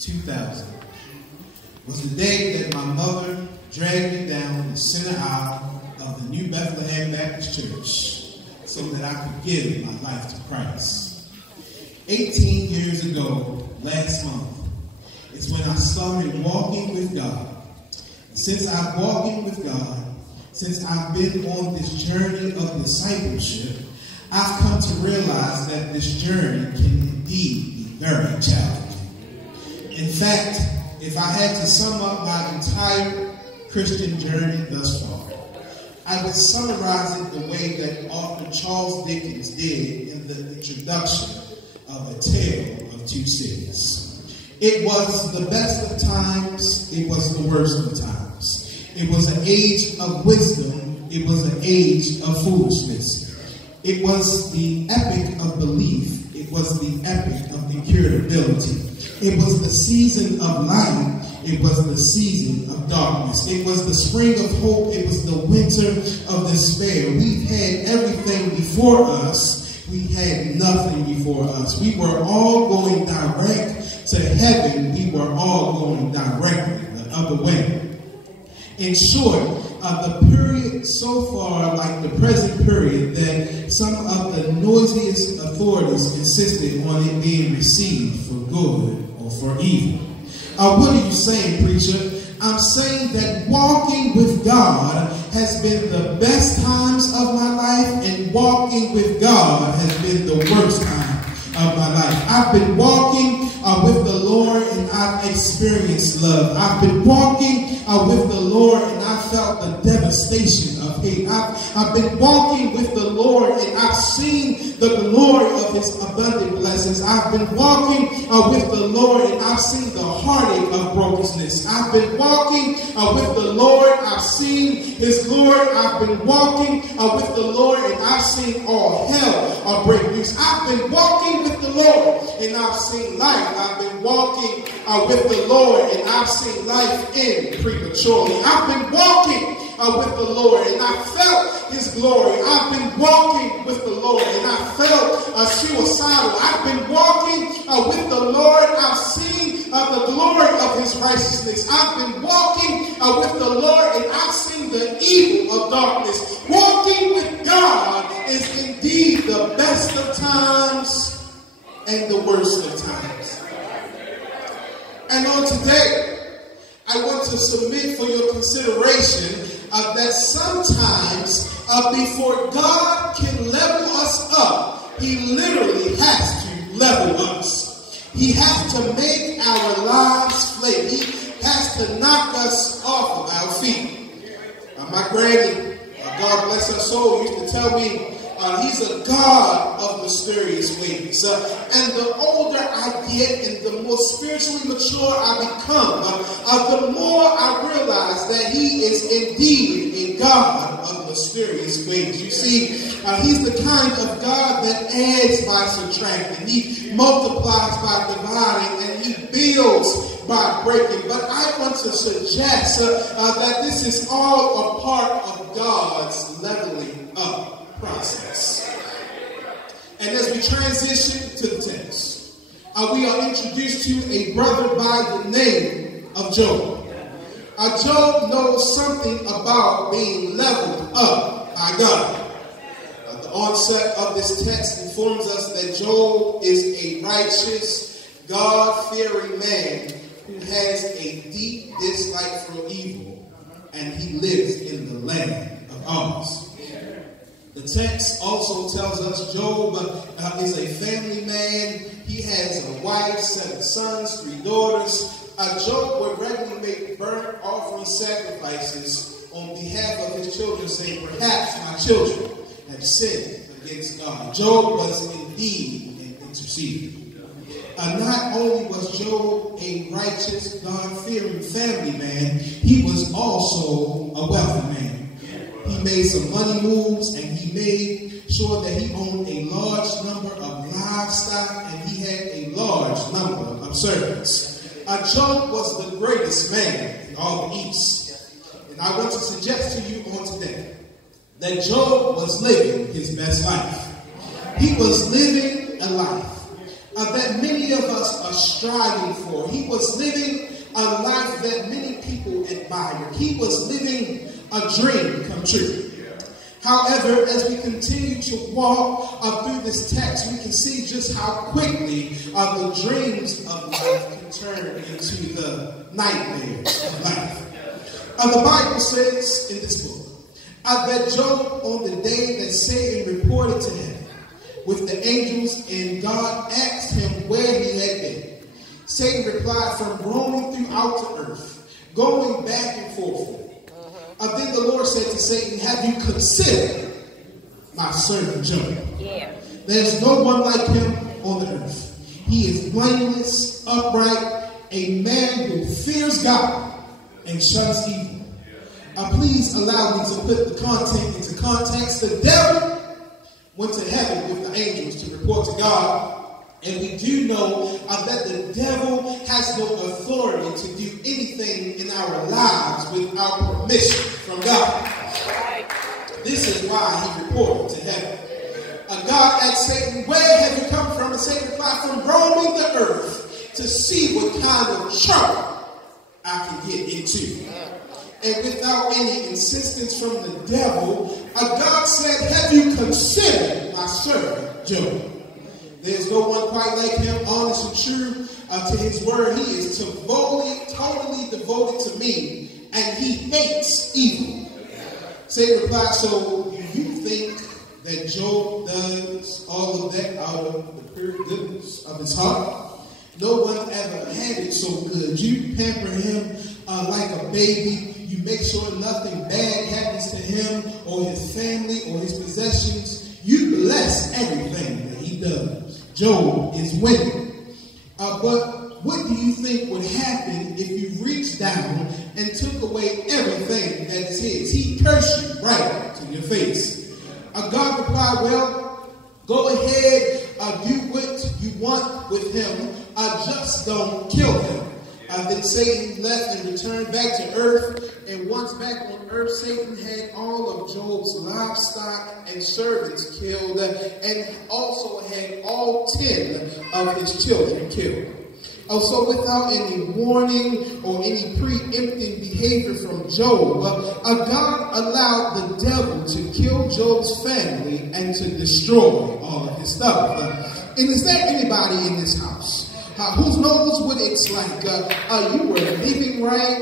2000 was the day that my mother dragged me down the center aisle of the New Bethlehem Baptist Church so that I could give my life to Christ. 18 years ago, last month, is when I started walking with God. Since I'm walking with God, since I've been on this journey of discipleship, I've come to realize that this journey can indeed be very challenging. In fact, if I had to sum up my entire Christian journey thus far, I would summarize it the way that author Charles Dickens did in the introduction of A Tale of Two Cities. It was the best of times, it was the worst of times. It was an age of wisdom, it was an age of foolishness. It was the epic of belief, it was the epic of incurability. It was the season of light, it was the season of darkness. It was the spring of hope, it was the winter of despair. We had everything before us, we had nothing before us. We were all going direct to heaven, we were all going directly the other way. In short, the period so far, like the present period, that some of the noisiest authorities insisted on it being received for good or for evil. What are you saying, preacher? I'm saying that walking with God has been the best times of my life, and walking with God has been the worst time of my life. I've been walking with the Lord and I've experienced love. I've been walking with the Lord and I felt the devastation of hate. I've been walking with the Lord and I've seen the glory of his abundant blessings. I've been walking with the Lord and I've seen the heartache of brokenness. I've been walking with the Lord, I've seen his glory. I've been walking with the Lord and I've seen all hell break loose. I've been walking with the Lord and I've seen life. I've been walking with the Lord and I've seen life end prematurely. I've been walking with the Lord and I felt his glory. I've been walking with the Lord and I felt suicidal. I've been walking with the Lord. I've seen the glory of his righteousness. I've been walking with the Lord and I've seen the evil of darkness. Walking with God is indeed the best of times and the worst of times. And on today, I want to submit for your consideration that sometimes before God can level us up, he literally has to level us. He has to make our lives flat. He has to knock us off of our feet. My granny, God bless her soul, used to tell me he's a God of mysterious ways. And the older I get and the more spiritually mature I become, the more I realize that he is indeed a God of mysterious ways. You see, he's the kind of God that adds by subtracting. He multiplies by dividing, and he builds by breaking. But I want to suggest that this is all a part of God's leveling up process. And as we transition to the text, we are introduced to a brother by the name of Job. Job knows something about being leveled up by God. The onset of this text informs us that Job is a righteous, God-fearing man who has a deep dislike for evil, and he lives in the land of Uz. The text also tells us Job is a family man. He has a wife, 7 sons, 3 daughters. Job would regularly make burnt offering sacrifices on behalf of his children, saying, perhaps my children have sinned against God. Job was indeed an interceder. Not only was Job a righteous, God-fearing family man, he was also a wealthy man. He made some money moves, and he made sure that he owned a large number of livestock, and he had a large number of servants. Job was the greatest man in all the East. And I want to suggest to you on today that Job was living his best life. He was living a life that many of us are striving for. He was living a life that many people admire. He was living a dream come true. However, as we continue to walk through this text, we can see just how quickly the dreams of life can turn into the nightmares of life. The Bible says in this book that Job, on the day that Satan reported to him with the angels and God asked him where he had been, Satan replied, from roaming throughout the earth, going back and forth. Then the Lord said to Satan, have you considered my servant Job? Yeah. There's no one like him on the earth. He is blameless, upright, a man who fears God and shuns evil. Please allow me to put the content into context. The devil went to heaven with the angels to report to God. And we do know that the devil has no authority to do anything in our lives without permission from God. This is why he reported to heaven. God asked Satan, where have you come from? And Satan replied, from roaming the earth to see what kind of trouble I can get into. And without any insistence from the devil, God said, have you considered my servant Job? There's no one quite like him, honest and true to his word. He is totally devoted to me, and he hates evil. Satan replied, so you think that Job does all of that out of the pure goodness of his heart? No one ever had it so good. You pamper him like a baby. You make sure nothing bad happens to him or his family or his possessions. You bless everything that he does. Job is winning. But what do you think would happen if you reached down and took away everything that is his? He cursed you right to your face. God replied, well, go ahead, do what you want with him. Just don't kill him. Then Satan left and returned back to earth. And once back on earth, Satan had all of Job's livestock and servants killed, and also had all 10 of his children killed. So without any warning or any preempting behavior from Job, God allowed the devil to kill Job's family and to destroy all of his stuff. And is there anybody in this house who knows what it's like? You were living right,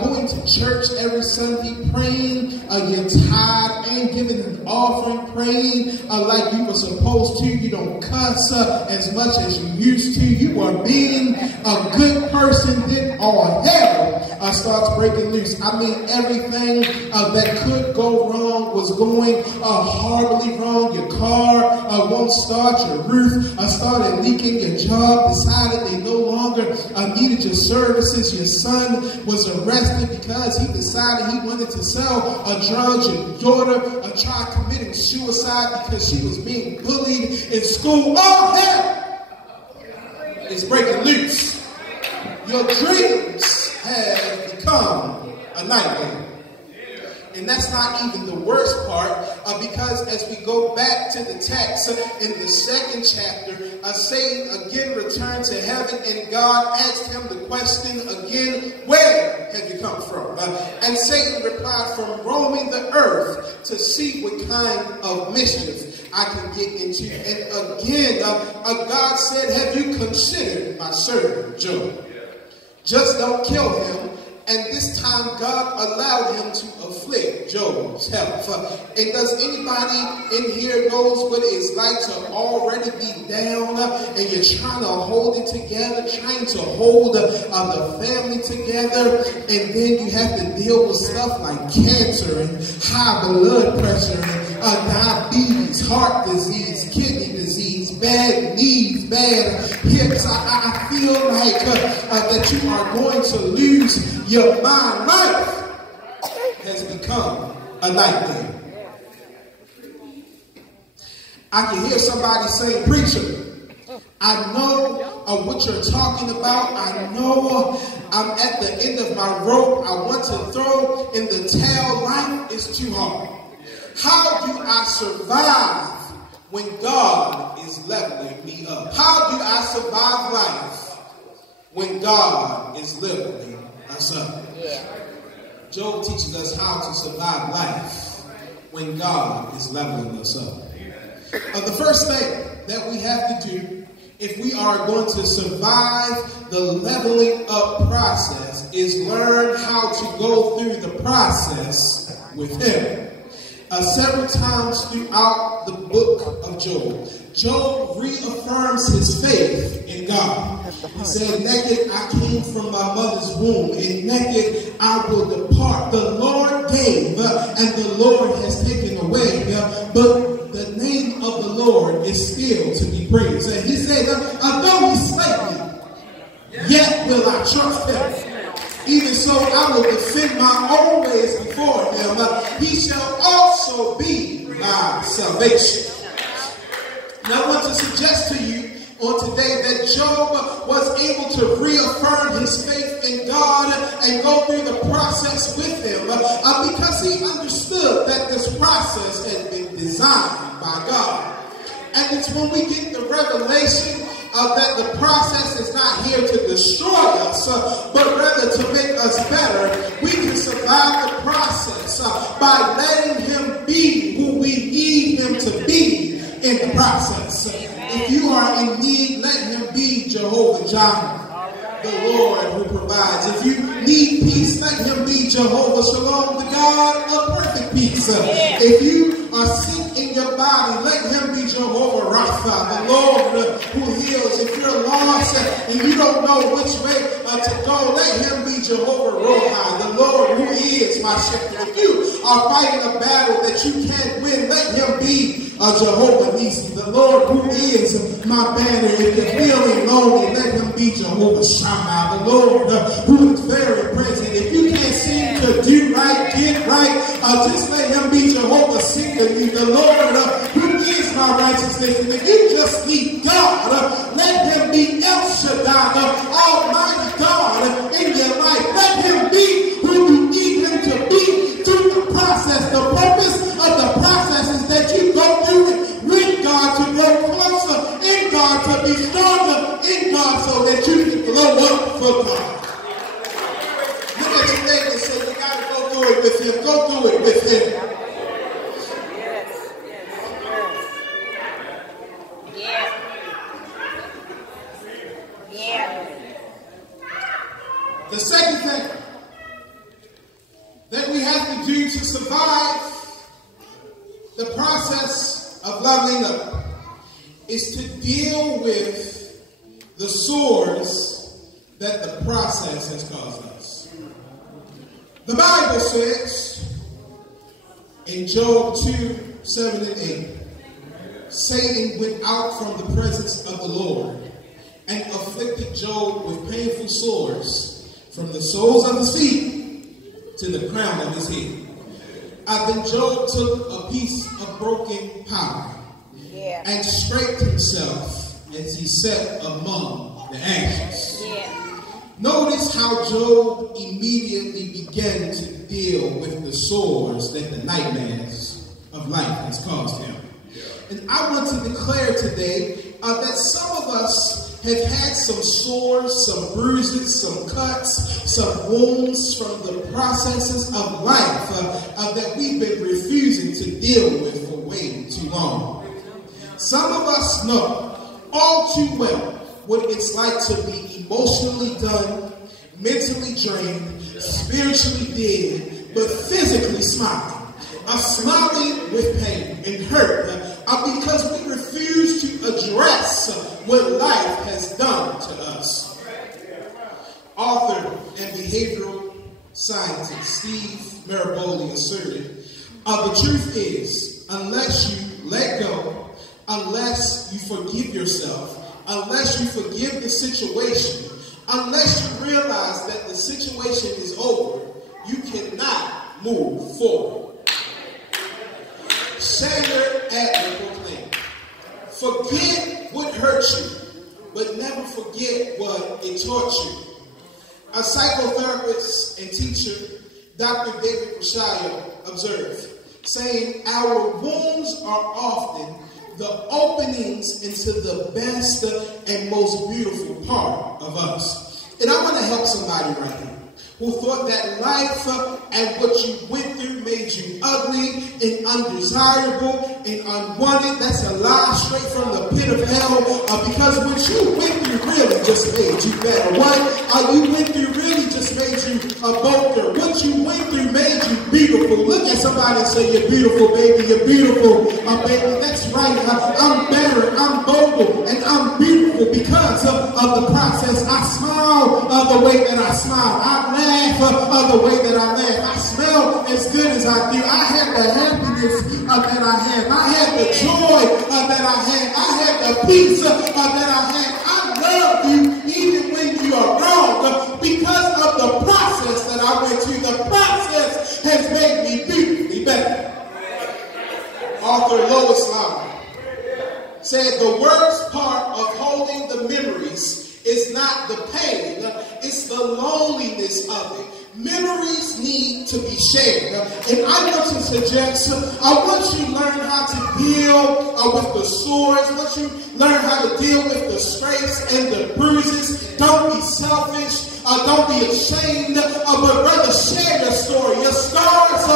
going to church every Sunday, praying, you're tired and giving an offering, praying like you were supposed to. You don't cuss as much as you used to. You were being a good person, then all hell starts breaking loose. I mean, everything that could go wrong was going horribly wrong. Your car won't start. Your roof started leaking. Your job decided they no longer needed your services. Your son was arrested because he decided he wanted to sell drugs. Your daughter tried committing suicide because she was being bullied in school. All hell is breaking loose. Your dreams have become a nightmare. And that's not even the worst part, because as we go back to the text in the second chapter, Satan again returned to heaven, and God asked him the question again, where have you come from? And Satan replied, from roaming the earth to see what kind of mischief I can get into. And again, God said, have you considered my servant Job? Just don't kill him. And this time, God allowed him to afflict Job's health. And does anybody in here knows what it's like to already be down and you're trying to hold it together, trying to hold the family together, and then you have to deal with stuff like cancer and high blood pressure and diabetes, heart disease, kidney disease, bad knees, bad hips. I feel like that you are going to lose your mind. Life has become a nightmare. I can hear somebody saying, preacher, I know what you're talking about. I know I'm at the end of my rope. I want to throw in the towel. Life is too hard. How do I survive when God is leveling me up. How do I survive life when God is leveling us up? Yeah. Job teaches us how to survive life when God is leveling us up. The first thing that we have to do if we are going to survive the leveling up process is learn how to go through the process with Him. Several times throughout the book of Job, Job reaffirms his faith in God. He said, naked I came from my mother's womb, and naked I will depart. The Lord gave, and the Lord has taken away. But the name of the Lord is still to be praised. And he said, though he slay me, yet will I trust him. Even so, I will defend my own ways before him. He shall also be my salvation. Now, I want to suggest to you on today that Job was able to reaffirm his faith in God and go through the process with him because he understood that this process had been designed by God. And it's when we get the revelation that the process is not here to destroy us, but rather to make us better, we can survive the process by letting him be who we need him to be in the process. If you are in need, let him be Jehovah Jireh, the Lord who provides. If you need peace, let him be Jehovah Shalom, the God of perfect peace. If you are sick in your body, let him be Jehovah Rapha, the Lord who heals. If you're lost and you don't know which way to go, let him be Jehovah Rohi, the Lord who is my shepherd. If you are fighting a battle that you can't win, let him be Jehovah Nisi, the Lord who is my banner. If you're feeling lonely, let him be Jehovah Shammah, the Lord who is very present. If you can't seem to do right, get right, just let him be Jehovah Sikkenu, the Lord who is my righteousness. And if you just need God, let him be El Shaddai, the Almighty God in your life. Let him be who you need him to be through the process. The purpose of the process is that you go through it with God to grow closer in God, to be stronger in God so that you can glow up for God. Look at your neighbor and say, you got to go through it with him. Go through it with him. The second thing that we have to do to survive the process of leveling up is to deal with the sores that the process has caused us. The Bible says in Job 2:7-8, Satan went out from the presence of the Lord and afflicted Job with painful sores from the soles of his feet to the crown of his head. Then Job took a piece of broken pottery and scraped himself as he sat among the ashes. Notice how Job immediately began to deal with the sores that the nightmares of life has caused him. And I want to declare today that some of us have had some sores, some bruises, some cuts, some wounds from the processes of life that we've been refusing to deal with for way too long. Some of us know all too well what it's like to be emotionally done, mentally drained, spiritually dead, but physically smiling. Smiling with pain and hurt because we refuse to address what life has done to us. Author and behavioral scientist Steve Maraboli asserted, the truth is, unless you let go, unless you forgive yourself, unless you forgive the situation, unless you realize that the situation is over, you cannot move forward. Sander Adler proclaimed, forget what hurt you, but never forget what it taught you. A psychotherapist and teacher, Dr. David Rashayo, observed, saying, our wounds are often the openings into the best and most beautiful part of us. And I want to help somebody right here who thought that life and what you went through made you ugly and undesirable and unwanted. That's a lie straight from the pit of hell, because what you went through really just made you better. What you went through really just made you bolder. What you went through made you beautiful. Look at somebody and say, you're beautiful, baby. You're beautiful, baby. That's right. I'm better. I'm bolder. And I'm beautiful because of the process. I smile the way that I smile. I laugh the way that I laugh. I smell as good as I do. I have the happiness that I have. I have the joy that I have. I have the peace that I have. I love you even when you are wrong because of the process that I went through. The process has made me beautifully better. Author Lois Lowry said the worst part of holding the memories is not the pain, it's the loneliness of it. Memories need to be shared. And I want to suggest, I want you to learn how to deal with the sores. I want you to learn how to deal with the scrapes and the bruises. Don't be selfish. Don't be ashamed. But rather share your story, your scars,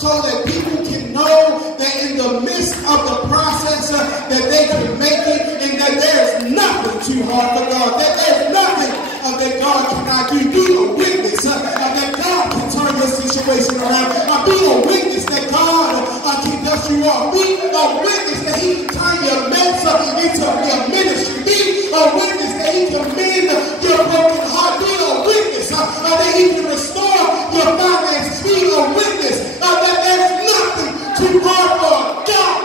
so that people can know that in the midst of the process that they can make it, and that there's nothing too hard for God, that there's nothing that God cannot do. Be a witness that God can turn your situation around. Be a witness that God can dust you off. Be a witness that He can turn your mess into your ministry. Be a witness that He can mend your broken heart. Be a witness that He can restore your finances. Be a witness that there's nothing too hard for God.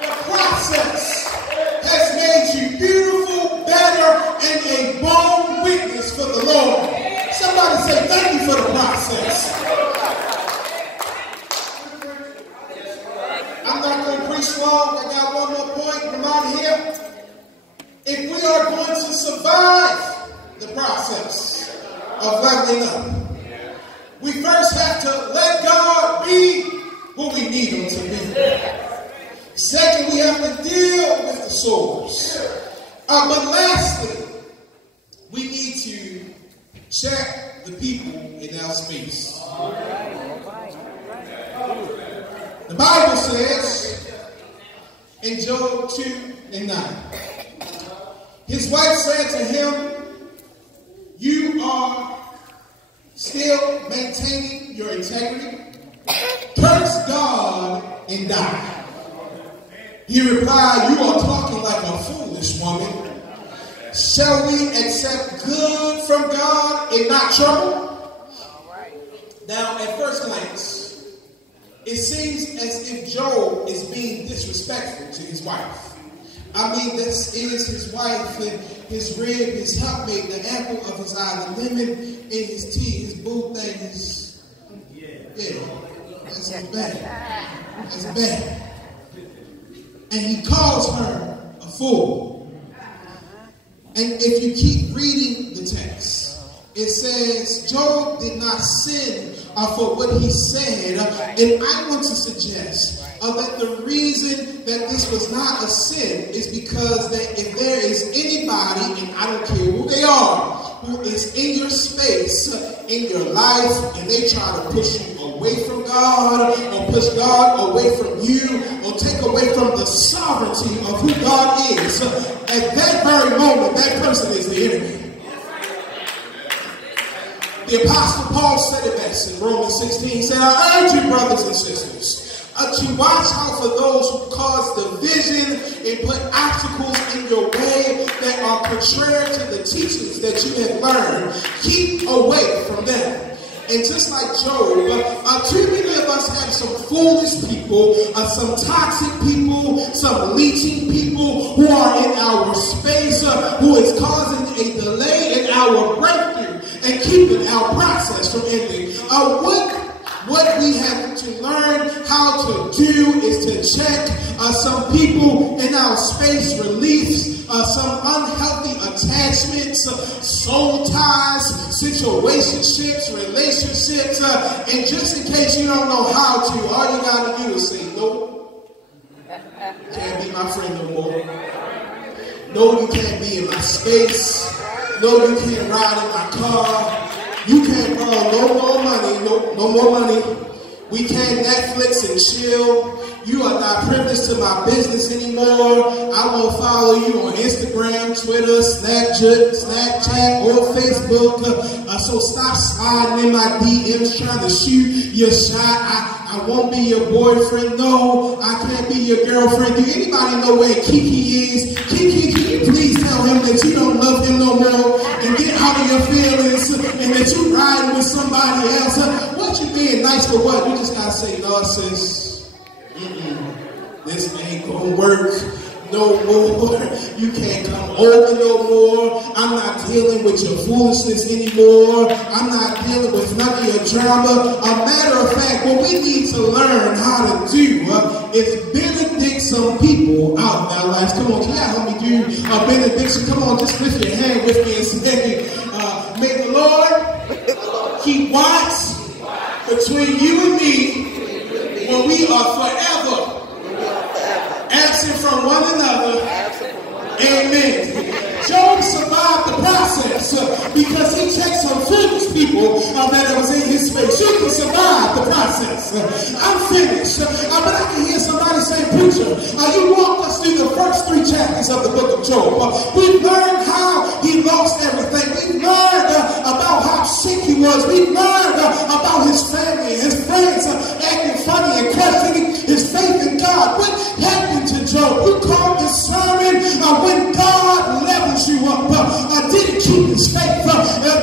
The process has made you beautiful, better, and a bold witness for the Lord. Somebody say, thank you for the process. I'm not going to preach long. I got one more point. I'm out here. If we are going to survive the process of leveling up, we first have to let God be who we need Him to be. Second, we have to deal with the sores. But lastly, we need to check the people in our space. The Bible says in Job 2:9, his wife said to him, you are still maintaining your integrity? Curse God and die. He replied, you are talking like a foolish woman. Shall we accept good from God and not trouble? Now, at first glance, it seems as if Job is being disrespectful to his wife. I mean, this is his wife, and his rib, his helpmate, the apple of his eye, the lemon in his tea, his boo thing, that's bad. That's bad. And he calls her a fool. And if you keep reading the text, it says Job did not sin for what he said. And I want to suggest that the reason that this was not a sin is because that if there is anybody, and I don't care who they are, who is in your space, in your life, and they try to push you away from God, or push God away from you, or take away from the sovereignty of who God is, at that very moment, that person is the enemy. The Apostle Paul said it best in Romans 16. He said, I urge you, brothers and sisters, to watch out for those who cause division and put obstacles in your way that are contrary to the teachings that you have learned. Keep away from them. And just like Job, too many of us have some foolish people, some toxic people, some leeching people who are in our space, who is causing a delay in our breakthrough and keeping our process from ending. What we have to learn how to do is to check some people in our space, release some unhealthy attachments, soul ties, situationships, relationships, and just in case you don't know how to, all you got to do is say, no, you can't be my friend no more. No, you can't be in my space. No, you can't ride in my car. You can't borrow no more money, no more money. We can't Netflix and chill. You are not privileged to my business anymore. I won't follow you on Instagram, Twitter, Snapchat, or Facebook. So stop sliding in my DMs trying to shoot your shot. I won't be your boyfriend. No, I can't be your girlfriend. Do anybody know where Kiki is? Kiki, can you please tell him that you don't love him no more and get out of your feelings and that you riding with somebody else? What you being nice for what? You just gotta say, no, sis. This ain't gonna work no more. You can't come over no more. I'm not dealing with your foolishness anymore. I'm not dealing with none of your drama. A matter of fact, what we need to learn how to do is benedict some people out of our lives. Come on, can y'all help me do a benediction? Come on, just lift your hand with me and say, may the Lord keep watch between you and me when we are forever absent from one another. Amen. Job survived the process because he checked some foolish people that was in his space. You can survive the process. I'm finished. But I can hear somebody say, preacher, you walked us through the first 3 chapters of the book of Job. We learned how he lost everything. We learned about how sick he was. We learned about his family and his friends acting funny and questioning his faith in God. What happened to Job? You called this sermon when God levels you up. Didn't keep his faith.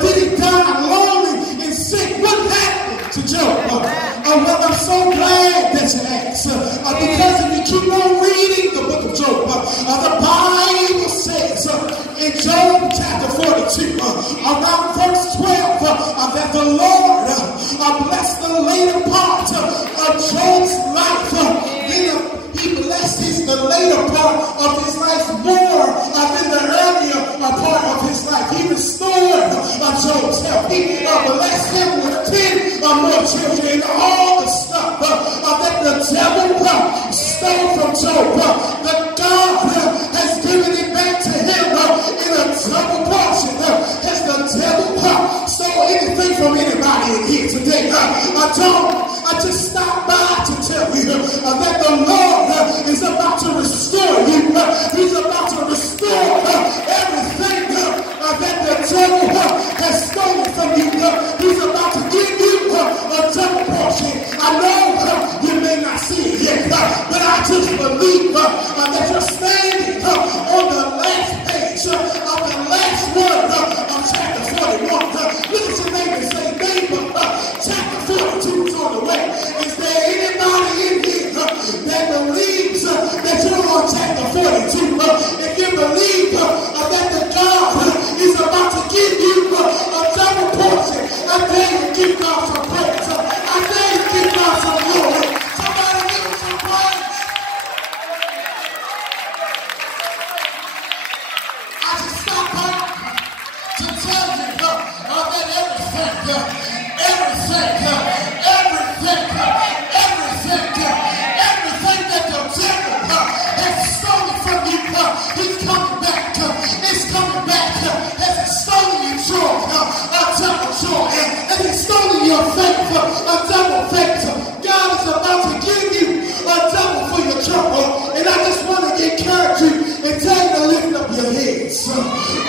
Didn't die lonely and sick. What happened to Job? Well, I'm so glad that you asked. Because if you keep on reading the book of Job, the Bible says in Job chapter 42, around verse 12, that the Lord blessed the later part of Job's life. He blesses the later part of his life more than the earlier part of his life. He restored Job's health. He blessed him with 10 or more children and all the stuff that the devil stole from Job. But God has given it back to him in a double portion. Has the devil stole anything from anybody in here today? I just stopped by to tell you that the Lord is about to restore you. He's about to restore everything that the devil has stolen from you. He's about to give you a double portion. I know you may not see it yet, but I just believe that you're standing on the last page of the last word of chapter 41. Look at your neighbor and say, neighbor, chapter 42 is on the way. Is there anybody in here that believes that you're on chapter 42? If you believe that the God is about to give you a double portion, I dare you to give God some praise. I dare you to give God some glory. Somebody give him some praise. I just stopped by to tell you that everything that the devil has stolen from you, he's coming back. It's coming back. Has he stolen your joy? A double joy. Has he stolen your faith? A double faith. God is about to give you a double for your trouble. And I just want to encourage you and tell you to lift up your heads.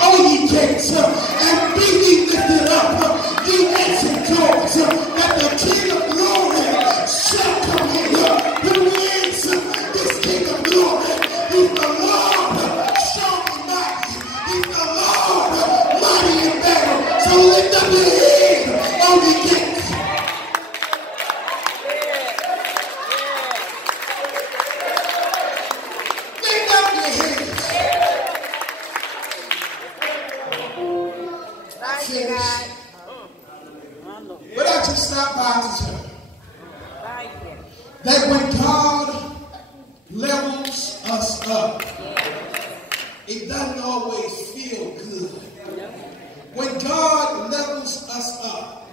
Oh, ye gates, and be ye lifted up, ye ancient doors, that the King of glory shall come in. Who is this King of glory? He's the Lord, strong and mighty. He's the Lord, mighty in battle. So lift up your head, oh, ye gates. Lift up your heads. it doesn't always feel good. When God levels us up,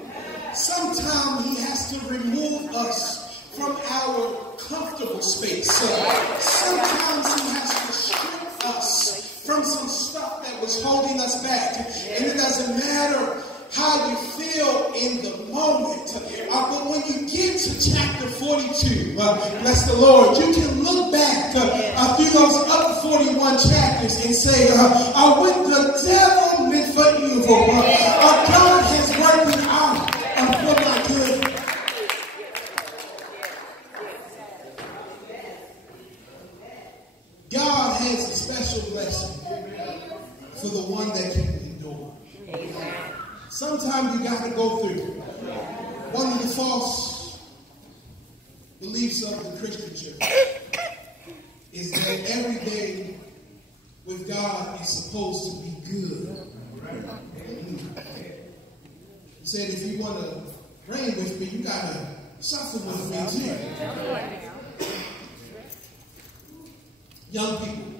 sometimes he has to remove us from our comfortable space. Sometimes he has to strip us from some stuff that was holding us back. And it doesn't matter how you feel in the moment. But when you get to chapter 42, bless the Lord, you can look back through those other 41 chapters and say, when the devil meant for evil, God has worked it out for my good. God has a special blessing for the one that can endure. Sometimes you got to go through. One of the false beliefs of the Christian church is that every day with God is supposed to be good. He said, if you want to reign with me, you got to suffer with me too. Young people,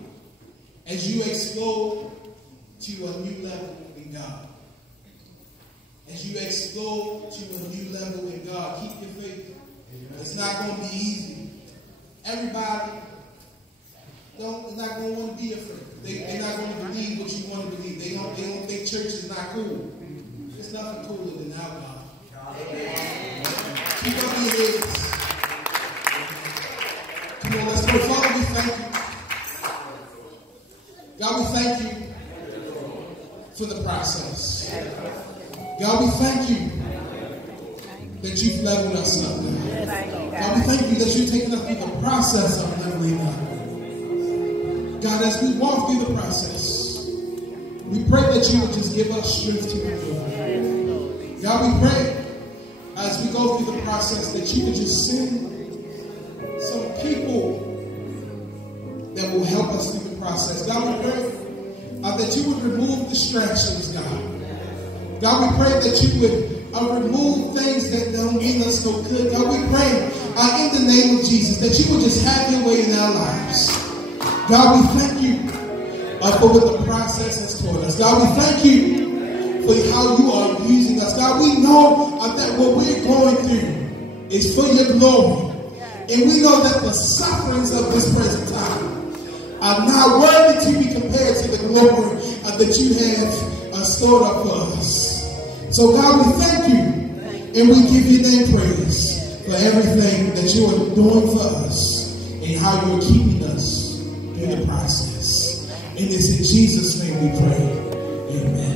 as you explode to a new level in God, as you explode to a new level in God, keep your faith. It's not going to be easy. Everybody is not going to want to be afraid. They're not going to believe what you want to believe. They don't think church is not cool. There's nothing cooler than our God. Keep up your heads. Come on, let's pray. Father, we thank you. God, we thank you for the process. God, we thank you that you've leveled us up. God, we thank you that you've taken us through the process of leveling up. God, as we walk through the process, we pray that you would just give us strength to endure. God, we pray as we go through the process that you would just send some people that will help us through the process. God, we pray that you would remove distractions, God. God, we pray that you would remove things that don't mean us no good. God, we pray in the name of Jesus that you would just have your way in our lives. God, we thank you for what the process has taught us. God, we thank you for how you are using us. God, we know that what we're going through is for your glory. And we know that the sufferings of this present time are not worthy to be compared to the glory that you have stored up for us. So God, we thank you and we give your name praise for everything that you are doing for us and how you are keeping us through the process. And it's in Jesus' name we pray. Amen.